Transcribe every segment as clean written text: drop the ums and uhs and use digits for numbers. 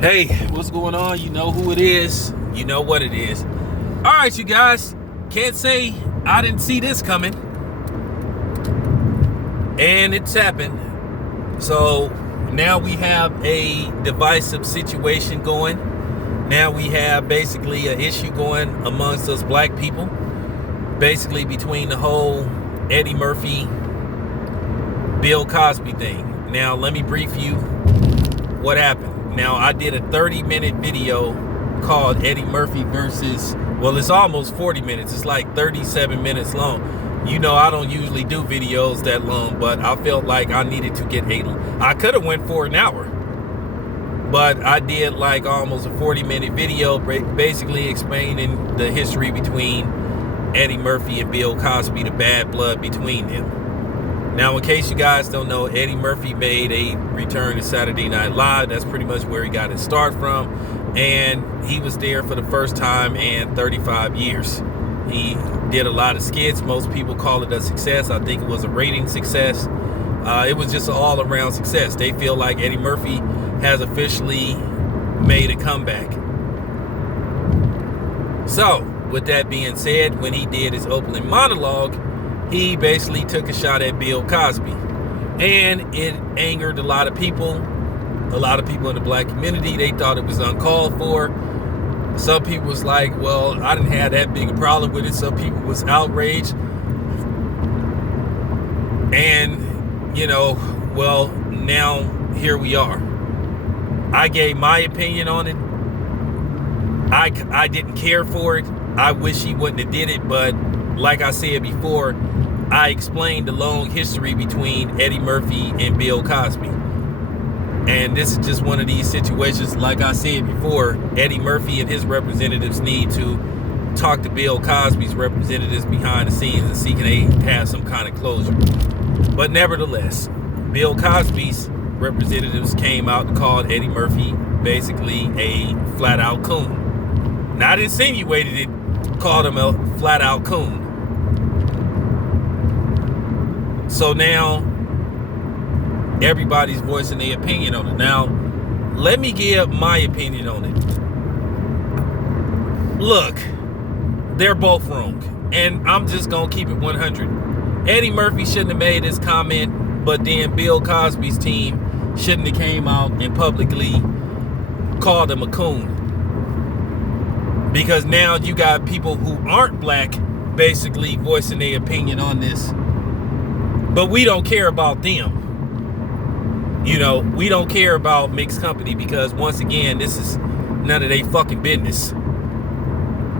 Hey, what's going on? You know who it is. You know what it is. All right, you guys. Can't say I didn't see this coming. And it's happened. So now we have a divisive situation going. Now we have basically an issue going amongst us black people. Basically between the whole Eddie Murphy, Bill Cosby thing. Now let me brief you what happened. Now, I did a 30-minute video called Eddie Murphy versus, well, it's almost 40 minutes. It's like 37 minutes long. You know, I don't usually do videos that long, but I felt like I needed to get I could have went for an hour, but I did like almost a 40-minute video basically explaining the history between Eddie Murphy and Bill Cosby, the bad blood between them. Now, in case you guys don't know, Eddie Murphy made a return to Saturday Night Live. That's pretty much where he got his start from. And he was there for the first time in 35 years. He did a lot of skits. Most people call it a success. I think it was a rating success. It was just an all-around success. They feel like Eddie Murphy has officially made a comeback. So, with that being said, when he did his opening monologue, he basically took a shot at Bill Cosby, and it angered a lot of people in the black community. They thought it was uncalled for. Some people was like, well, I didn't have that big a problem with it. Some people was outraged. And, you know, well, now here we are. I gave my opinion on it. I didn't care for it. I wish he wouldn't have did it, but like I said before, I explained the long history between Eddie Murphy and Bill Cosby. And this is just one of these situations, like I said before, Eddie Murphy and his representatives need to talk to Bill Cosby's representatives behind the scenes and see can they have some kind of closure. But nevertheless, Bill Cosby's representatives came out and called Eddie Murphy basically a flat-out coon. Not insinuated it, called him a flat-out coon. So now everybody's voicing their opinion on it. Now, let me give my opinion on it. Look, they're both wrong. And I'm just going to keep it 100. Eddie Murphy shouldn't have made this comment, but then Bill Cosby's team shouldn't have came out and publicly called him a coon. Because now you got people who aren't black basically voicing their opinion on this. But we don't care about them. You know, we don't care about mixed company because, once again, this is none of their fucking business.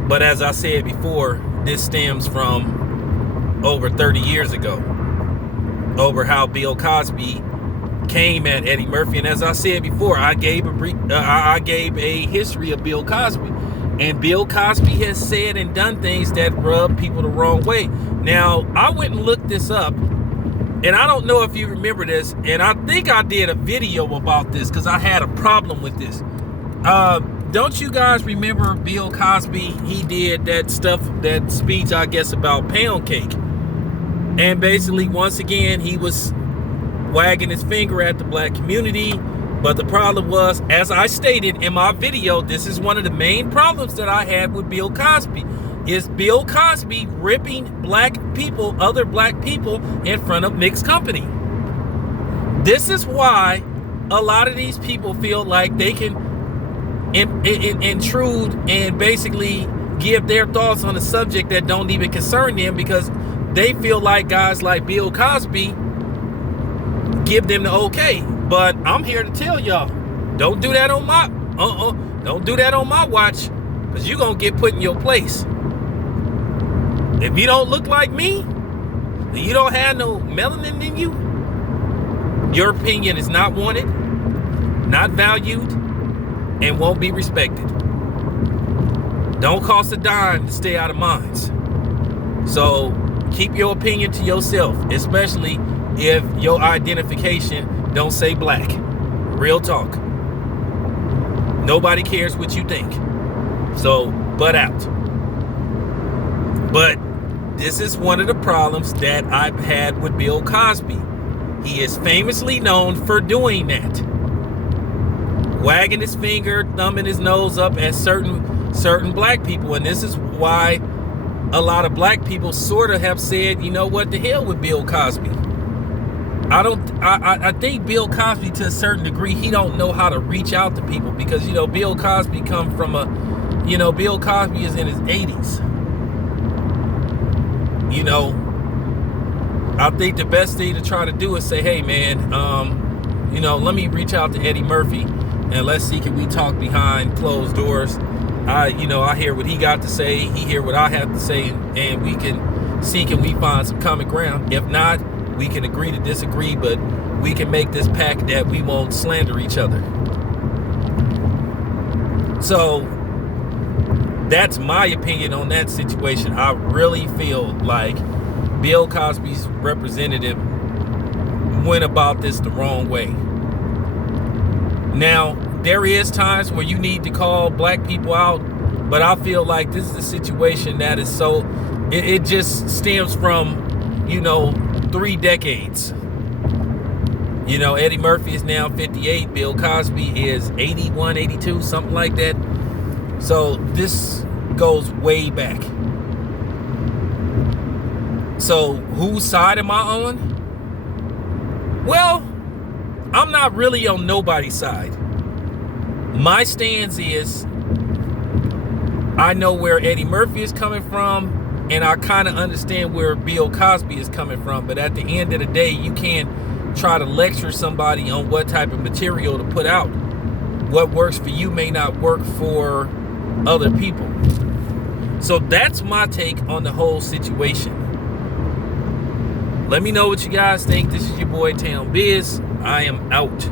But as I said before, this stems from over 30 years ago. Over how Bill Cosby came at Eddie Murphy. And as I said before, I gave a history of Bill Cosby. And Bill Cosby has said and done things that rub people the wrong way. Now, I went and looked this up. And I don't know if you remember this, and I think I did a video about this because I had a problem with this. Don't you guys remember Bill Cosby? He did that speech, I guess, about pound cake. And basically, once again, he was wagging his finger at the black community. But the problem was, as I stated in my video, this is one of the main problems that I had with Bill Cosby. Is Bill Cosby ripping black people, other black people, in front of mixed company. This is why a lot of these people feel like they can intrude and basically give their thoughts on a subject that don't even concern them, because they feel like guys like Bill Cosby give them the okay. But I'm here to tell y'all, don't do that on my don't do that on my watch, because you're gonna get put in your place. If you don't look like me, and you don't have no melanin in you, your opinion is not wanted, not valued, and won't be respected. Don't cost a dime to stay out of minds. So keep your opinion to yourself, especially if your identification don't say black. Real talk. Nobody cares what you think. So butt out. But this is one of the problems that I've had with Bill Cosby. He is famously known for doing that. wagging his finger, thumbing his nose up at certain black people. And this is why a lot of black people sort of have said, you know what, the hell with Bill Cosby. I think Bill Cosby, to a certain degree, he don't know how to reach out to people, because, you know, Bill Cosby come from Bill Cosby is in his 80s. You know, I think the best thing to try to do is say, hey man, let me reach out to Eddie Murphy and let's see, can we talk behind closed doors? I hear what he got to say, he hear what I have to say, and we can see, can we find some common ground? If not, we can agree to disagree, but we can make this pact that we won't slander each other. So that's my opinion on that situation. I really feel like Bill Cosby's representative went about this the wrong way. Now, there is times where you need to call black people out, but I feel like this is a situation that is so, it just stems from, 3 decades. Eddie Murphy is now 58. Bill Cosby is 81, 82, something like that. So this goes way back. So whose side am I on? Well, I'm not really on nobody's side. My stance is, I know where Eddie Murphy is coming from, and I kind of understand where Bill Cosby is coming from. But at the end of the day, you can't try to lecture somebody on what type of material to put out. What works for you may not work for other people. So that's my take on the whole situation. Let me know what you guys think. This is your boy Town Biz. I am out.